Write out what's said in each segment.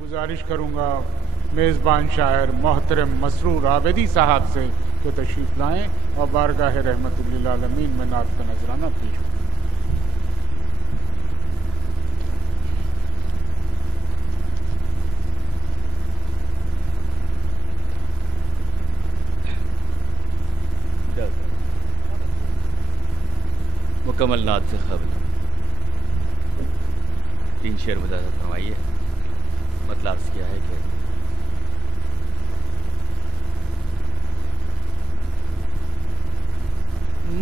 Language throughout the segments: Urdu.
گزارش کروں گا میزبان شاعر محترم مسرور عابدی صاحب سے کہ تشریف لائیں اور بارگاہ رحمت للعالمین میں نعت کا نذرانہ پیش کریں۔ مکمل نعت سے قبل 3 شعر مداحت فرمائیے۔ مطلب عرض کیا ہے کہ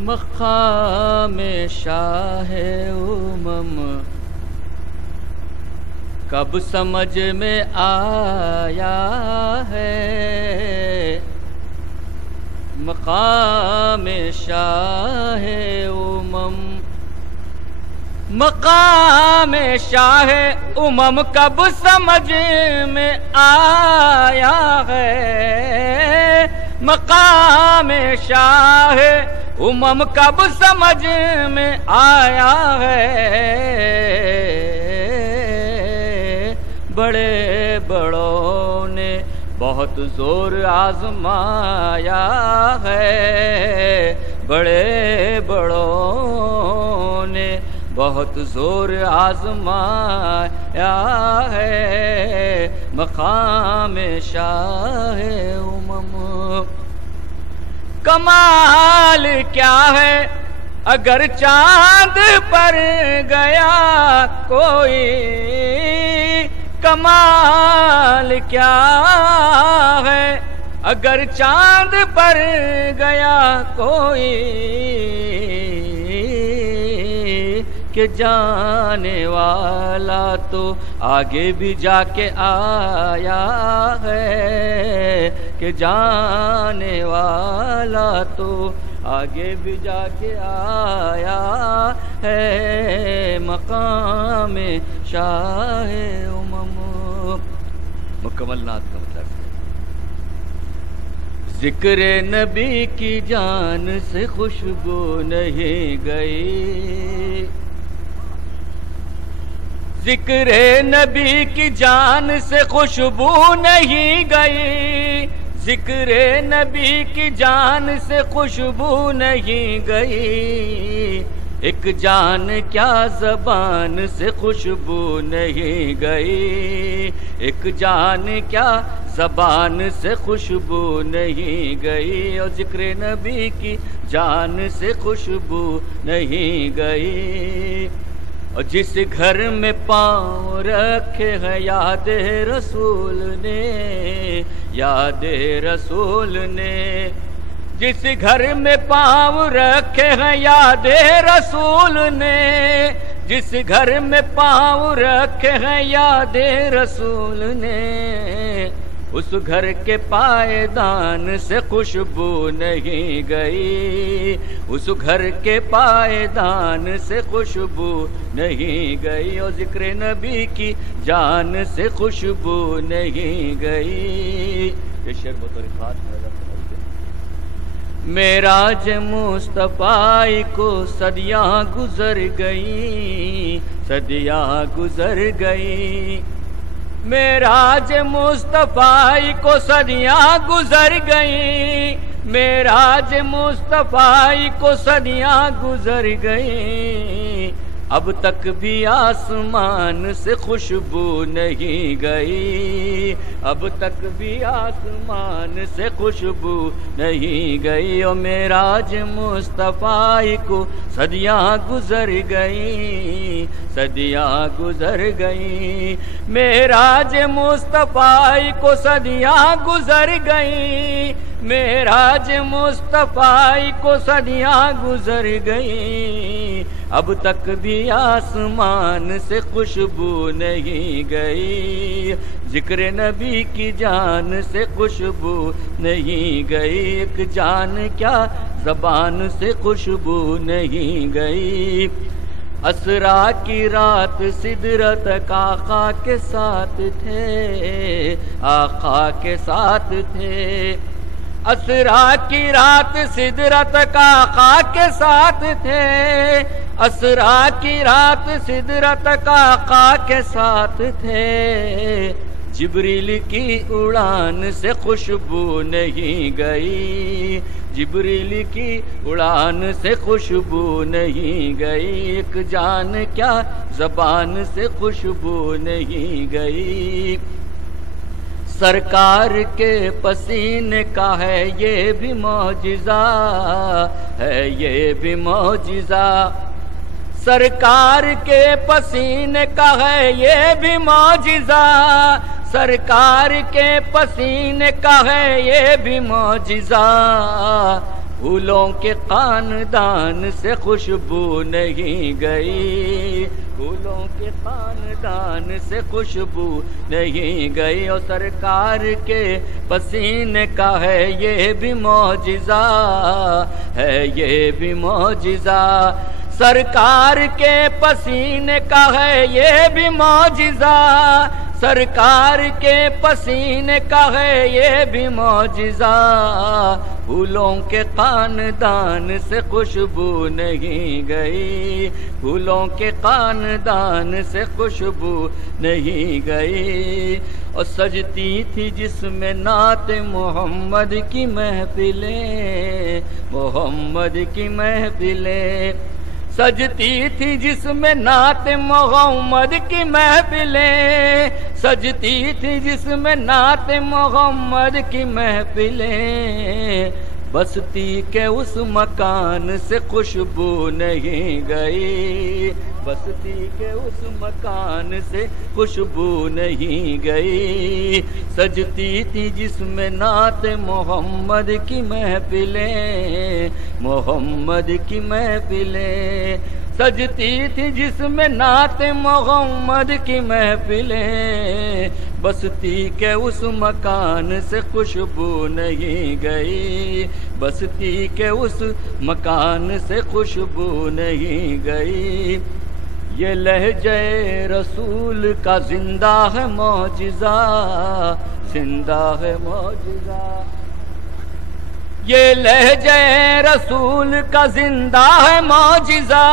مقام شاہ امم کب سمجھ میں آیا ہے، مقام شاہ امم، مقام شاہ امم کب سمجھ میں آیا ہے، مقام شاہ امم کب سمجھ میں آیا ہے، بڑے بڑوں نے بہت زور آزمایا ہے، بڑے بڑوں نے بہت زور آزمایا ہے، مقام شاہ امم۔ کمال کیا ہے اگر چاند پر گیا کوئی، کمال کیا ہے اگر چاند پر گیا کوئی، کہ جانے والا تو آگے بھی جا کے آیا ہے، کہ جانے والا تو آگے بھی جا کے آیا ہے، مقام شاہ امم۔ مکمل نعت کا مطلب ذکر نبی کی جان سے خوشبو نہیں گئی، ذکر نبی کی جان سے خوشبو نہیں گئی، ذکر نبی کی جان سے خوشبو نہیں گئی، ایک جان کیا زبان سے خوشبو نہیں گئی، ایک جان کیا زبان سے خوشبو نہیں گئی، اور ذکر نبی کی جان سے خوشبو نہیں گئی، اور جس گھر میں پاؤں رکھے ہیں یاد رسول نے، یاد رسول نے، جس گھر میں پاؤں رکھے ہیں یاد رسول نے، جس گھر میں پاؤں رکھے ہیں یاد رسول نے، اس گھر کے پائیدان سے خوشبو نہیں گئی، اس گھر کے پائیدان سے خوشبو نہیں گئی، اور ذکر نبی کی جان سے خوشبو نہیں گئی۔ یہ شعر بطور خاص معراج مصطفیٰ کو صدیاں گزر گئی، صدیاں گزر گئی، معراج مصطفیٰ کو صدیاں گزر گئی، معراج مصطفیٰ کو صدیاں گزر گئی، اب تک بھی آسمان سے خوشبو نہیں گئی، اب تک بھی آسمان سے خوشبو نہیں گئی، اور معراج مصطفیٰ کو صدیاں گزر گئی، صدیاں گزر گئی، معراج مصطفیٰ کو صدیاں گزر گئی، معراج مصطفیٰ کو صدیاں گزر گئی، اب تک بھی آسمان سے خوشبو نہیں گئی، ذکر نبی کی جان سے خوشبو نہیں گئی، ایک جان کیا زبان سے خوشبو نہیں گئی، اسرا کی رات سدرت آقا کے ساتھ تھے، آقا کے ساتھ تھے، اسرا کی رات سدرت کا آقا کے ساتھ تھے، اسرا کی رات سدرت کا آقا کے ساتھ تھے، جبریل کی اڑان سے خوشبو نہیں گئی، جبریل کی اڑان سے خوشبو نہیں گئی، ایک جان کیا زبان سے خوشبو نہیں گئی۔ سرکار کے پسینے کا ہے یہ بھی معجزہ، ہے یہ بھی معجزہ، سرکار کے پسینے کا ہے یہ بھی معجزہ، سرکار کے پسینے کا ہے یہ بھی معجزہ، پھولوں کے خاندان سے خوشبو نہیں گئی، پھولوں کے خاندان سے خوشبو نہیں گئی، اور سرکار کے پسینے کا ہے یہ بھی معجزہ، ہے یہ بھی معجزہ، سرکار کے پسینے کا ہے یہ بھی معجزہ، سرکار کے پسینے کا ہے یہ بھی معجزہ، پھولوں کے خاندان سے خوشبو نہیں گئی، پھولوں کے خاندان سے خوشبو نہیں گئی، اور سجتی تھی جس میں نعت محمد کی محفلیں، محمد کی محفلیں، سجتی تھی جس میں نعت محمد کی محفلیں، سجتی تھی جس میں نعت محمد کی محفلیں، بستی کے اس مکان سے خوشبو نہیں گئی، بستی کے اس مکان سے خوشبو نہیں گئی، سجتی تھی جس میں نعت محمد کی محفلیں، محمد کی محفلیں، سجتی تھی جس میں نعت محمد کی محفلیں، بستی کے اس مکان سے خوشبو نہیں گئی، بستی کے اس مکان سے خوشبو نہیں گئی، یہ لہجہ رسول کا زندہ ہے معجزہ، زندہ ہے معجزہ، یہ لہجہ رسول کا زندہ ہے معجزہ،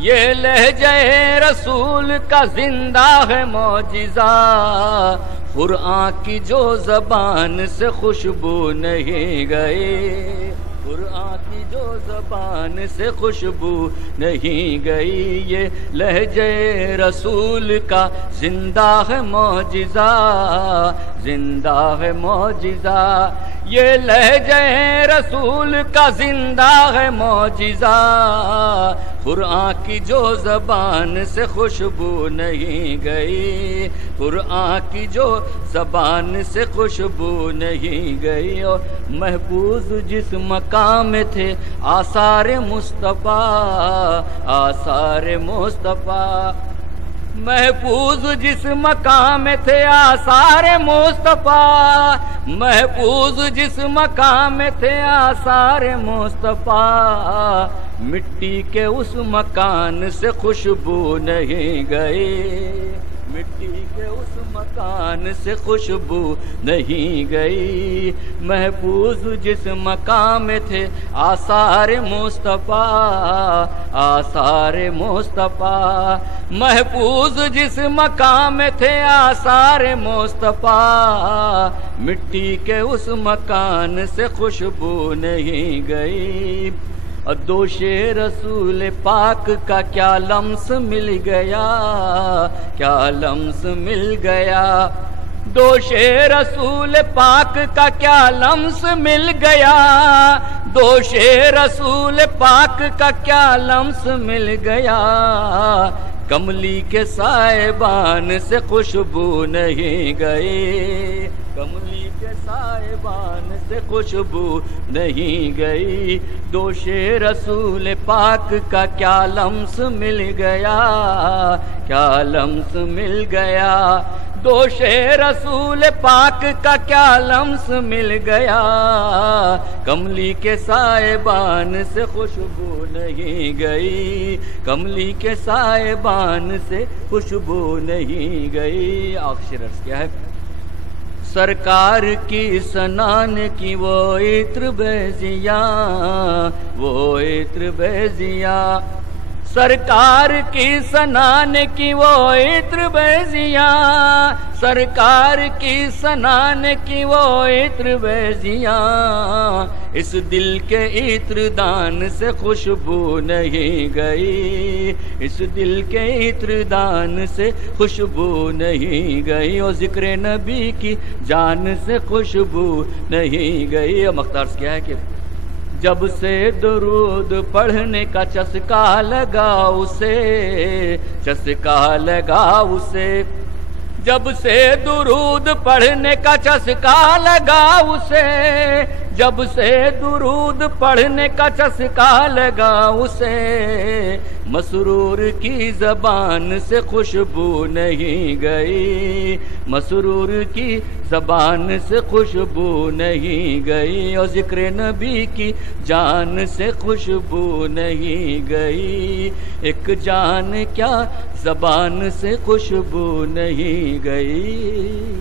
یہ لہجہ رسول کا زندہ ہے معجزہ، قرآن کی جو زبان سے خوشبو نہیں گئی، قرآن کی جو زبان سے خوشبو نہیں گئی، یہ لہجہ رسول کا زندہ ہے معجزہ، زندہ ہے معجزہ، یہ لہجہ رسول کا زندہ ہے معجزہ، قرآن کی جو زبان سے خوشبو نہیں گئی، قرآن کی جو زبان سے خوشبو نہیں گئی، اور محفوظ جس مقام میں تھے آثار مصطفیٰ، آثار مصطفیٰ، محفوظ جس مقام میں تھے آثار مصطفیٰ، محفوظ جس مقام میں تھے آثار مصطفیٰ، مٹی کے اس مکان سے خوشبو نہیں گئی، مٹی کے اس مکان سے خوشبو نہیں گئی، محفوظ جس مقام میں تھے آثار مصطفیٰ، آثار مصطفیٰ، محفوظ جس مقام میں تھے آثار مصطفیٰ، مٹی کے اس مکان سے خوشبو نہیں گئی، اور دوش رسول پاک کا کیا لمس مل گیا، کیا لمس مل گیا، دوش رسول پاک کا کیا لمس مل گیا، دوش رسول پاک کا کیا لمس مل گیا، کملی کے صاحبان سے خوشبو نہیں گئی، کملی کے صاحبان سے خوشبو نہیں گئی، دوش رسول پاک کا کیا لمس مل گیا، کیا لمس مل گیا، دوش رسول پاک کا کیا لمس مل گیا، کملی کے صاحبان سے خوشبو نہیں گئی، کملی کے صاحبان سے خوشبو نہیں گئی۔ آخر عرض کیا ہے؟ سرکار کی سنان کی وہ عطر بیزیاں، وہ عطر بیزیاں، سرکار کی سنانے کی وہ عطر بیزیاں، سرکار کی سنانے کی وہ عطر بیزیاں، اس دل کے عطر دان سے خوشبو نہیں گئی، اس دل کے عطر دان سے خوشبو نہیں گئی، اور ذکر نبی کی جان سے خوشبو نہیں گئی۔ اور مختار سے کیا ہے کہ جب سے درود پڑھنے کا چسکا لگا اسے، چسکا لگا اسے، جب سے درود پڑھنے کا چسکا لگا اسے، جب سے درود پڑھنے کا چسکا لگا اسے، مسرور کی زبان سے خوشبو نہیں گئی، مسرور کی زبان سے خوشبو نہیں گئی، اور ذکر نبی کی جان سے خوشبو نہیں گئی، ایک جان کیا زبان سے خوشبو نہیں گئی۔